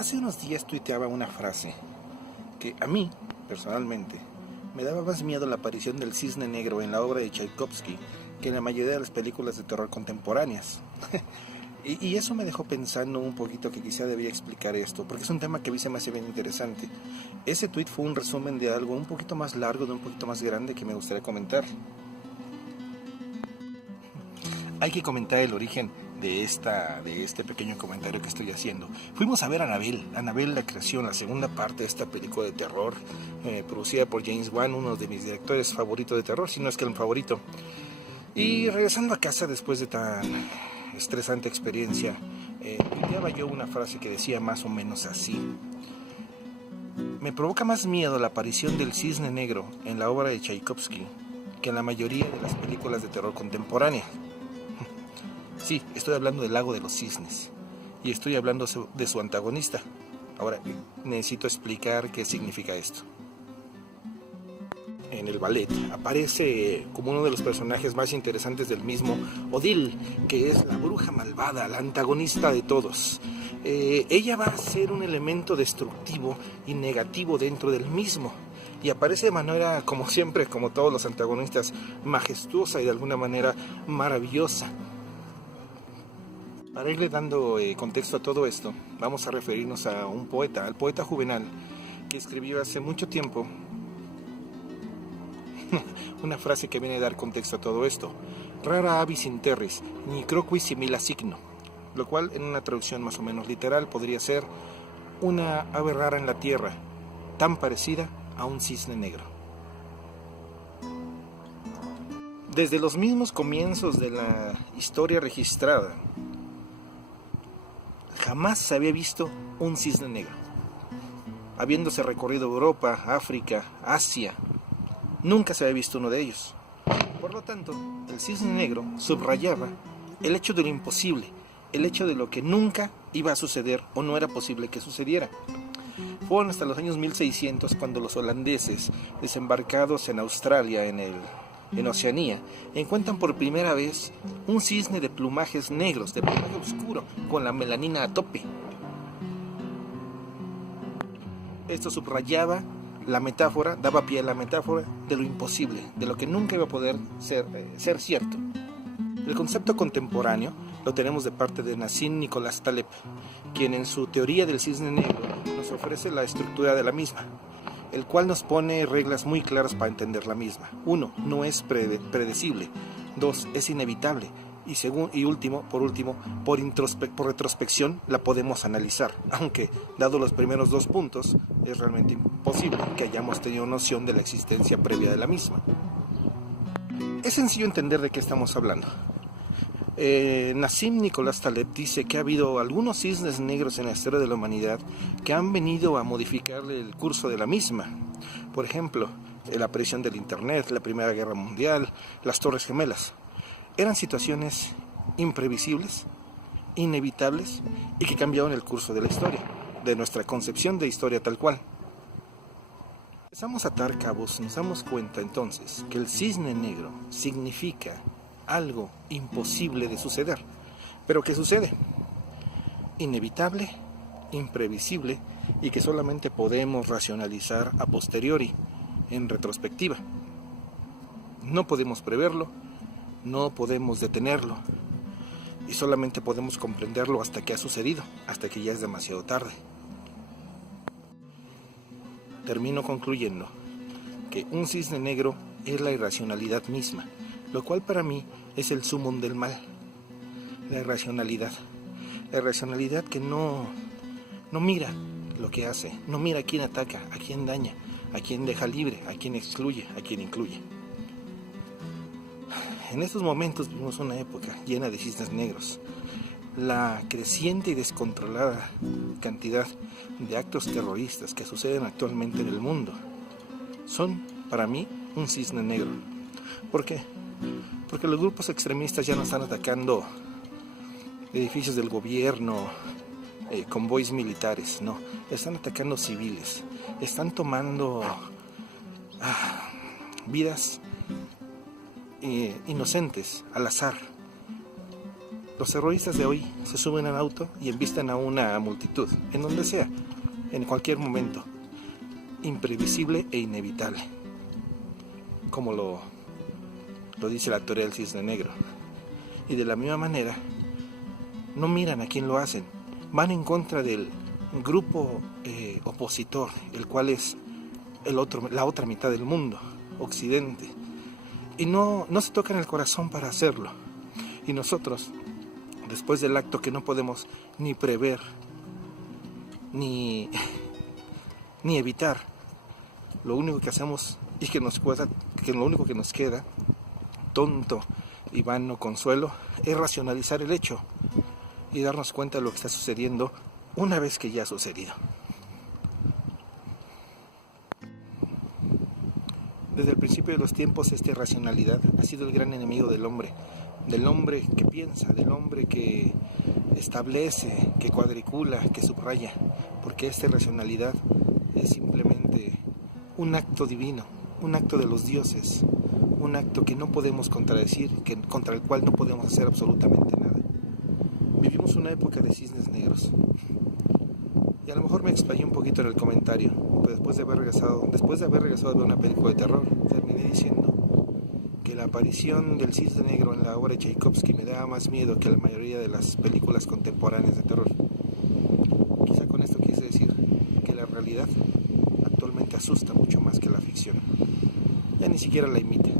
Hace unos días tuiteaba una frase que a mí, personalmente, me daba más miedo la aparición del cisne negro en la obra de Tchaikovsky que en la mayoría de las películas de terror contemporáneas. Y eso me dejó pensando un poquito que quizá debía explicar esto, porque es un tema que a mí se me hace bien interesante. Ese tweet fue un resumen de algo un poquito más largo, de un poquito más grande que me gustaría comentar. Hay que comentar el origen de este pequeño comentario que estoy haciendo. Fuimos a ver Annabelle la creación, la segunda parte de esta película de terror, producida por James Wan, uno de mis directores favoritos de terror, si no es que el favorito. Y regresando a casa después de tan estresante experiencia, tuiteaba yo una frase que decía más o menos así: me provoca más miedo la aparición del cisne negro en la obra de Tchaikovsky que en la mayoría de las películas de terror contemporánea. Sí, estoy hablando del Lago de los Cisnes y estoy hablando de su antagonista. Ahora, necesito explicar qué significa esto. En el ballet aparece como uno de los personajes más interesantes del mismo, Odile, que es la bruja malvada, la antagonista de todos. Ella va a ser un elemento destructivo y negativo dentro del mismo, y aparece de manera, como siempre, como todos los antagonistas, majestuosa y de alguna manera maravillosa. Para irle dando contexto a todo esto, vamos a referirnos a un poeta, al poeta Juvenal, que escribió hace mucho tiempo una frase que viene a dar contexto a todo esto: rara avis in terris, ni croquis simila signo, lo cual en una traducción más o menos literal podría ser una ave rara en la tierra, tan parecida a un cisne negro. Desde los mismos comienzos de la historia registrada, jamás se había visto un cisne negro. Habiéndose recorrido Europa, África, Asia, nunca se había visto uno de ellos. Por lo tanto, el cisne negro subrayaba el hecho de lo imposible, el hecho de lo que nunca iba a suceder o no era posible que sucediera. Fueron hasta los años 1600 cuando los holandeses, desembarcados en Australia, en Oceanía, encuentran por primera vez un cisne de plumajes negros, de plumaje oscuro, con la melanina a tope. Esto subrayaba la metáfora, daba pie a la metáfora de lo imposible, de lo que nunca iba a poder ser cierto. El concepto contemporáneo lo tenemos de parte de Nassim Nicolás Taleb, quien en su teoría del cisne negro nos ofrece la estructura de la misma, el cual nos pone reglas muy claras para entender la misma. 1. No es predecible. 2. Es inevitable. Por retrospección la podemos analizar, aunque, dado los primeros 2 puntos, es realmente imposible que hayamos tenido noción de la existencia previa de la misma. Es sencillo entender de qué estamos hablando. Nassim Nicolás Taleb dice que ha habido algunos cisnes negros en la historia de la humanidad que han venido a modificar el curso de la misma. Por ejemplo, la aparición del Internet, la Primera Guerra Mundial, las Torres Gemelas. Eran situaciones imprevisibles, inevitables y que cambiaron el curso de la historia, de nuestra concepción de historia tal cual. Empezamos a atar cabos, nos damos cuenta entonces que el cisne negro significa algo imposible de suceder, pero que sucede, inevitable, imprevisible y que solamente podemos racionalizar a posteriori, en retrospectiva. No podemos preverlo, no podemos detenerlo y solamente podemos comprenderlo hasta que ha sucedido, hasta que ya es demasiado tarde. Termino concluyendo que un cisne negro es la irracionalidad misma, lo cual para mí es el sumum del mal. La irracionalidad que no mira lo que hace, no mira a quién ataca, a quién daña, a quién deja libre, a quién excluye, a quién incluye. En estos momentos vivimos una época llena de cisnes negros. La creciente y descontrolada cantidad de actos terroristas que suceden actualmente en el mundo son, para mí, un cisne negro. ¿Por qué? Porque los grupos extremistas ya no están atacando edificios del gobierno, convoys militares, no, están atacando civiles, están tomando vidas inocentes al azar. Los terroristas de hoy se suben al auto y embisten a una multitud, en donde sea, en cualquier momento, imprevisible e inevitable, como lo dice la teoría del cisne negro. Y de la misma manera, no miran a quién lo hacen, van en contra del grupo opositor, el cual es la otra mitad del mundo, Occidente, y no se tocan el corazón para hacerlo. Y nosotros, después del acto que no podemos ni prever ni evitar, lo único que hacemos y que lo único que nos queda, tonto y vano consuelo, es racionalizar el hecho y darnos cuenta de lo que está sucediendo una vez que ya ha sucedido. Desde el principio de los tiempos, esta irracionalidad ha sido el gran enemigo del hombre que piensa, del hombre que establece, que cuadricula, que subraya, porque esta irracionalidad es simplemente un acto divino, un acto de los dioses, un acto que no podemos contradecir, contra el cual no podemos hacer absolutamente nada. Vivimos una época de cisnes negros. Y a lo mejor me explayé un poquito en el comentario, pero después de haber regresado a ver una película de terror, terminé diciendo que la aparición del cisne negro en la obra de Tchaikovsky me daba más miedo que la mayoría de las películas contemporáneas de terror. Quizá con esto quise decir que la realidad actualmente asusta mucho más que la ficción. Ya ni siquiera la imita.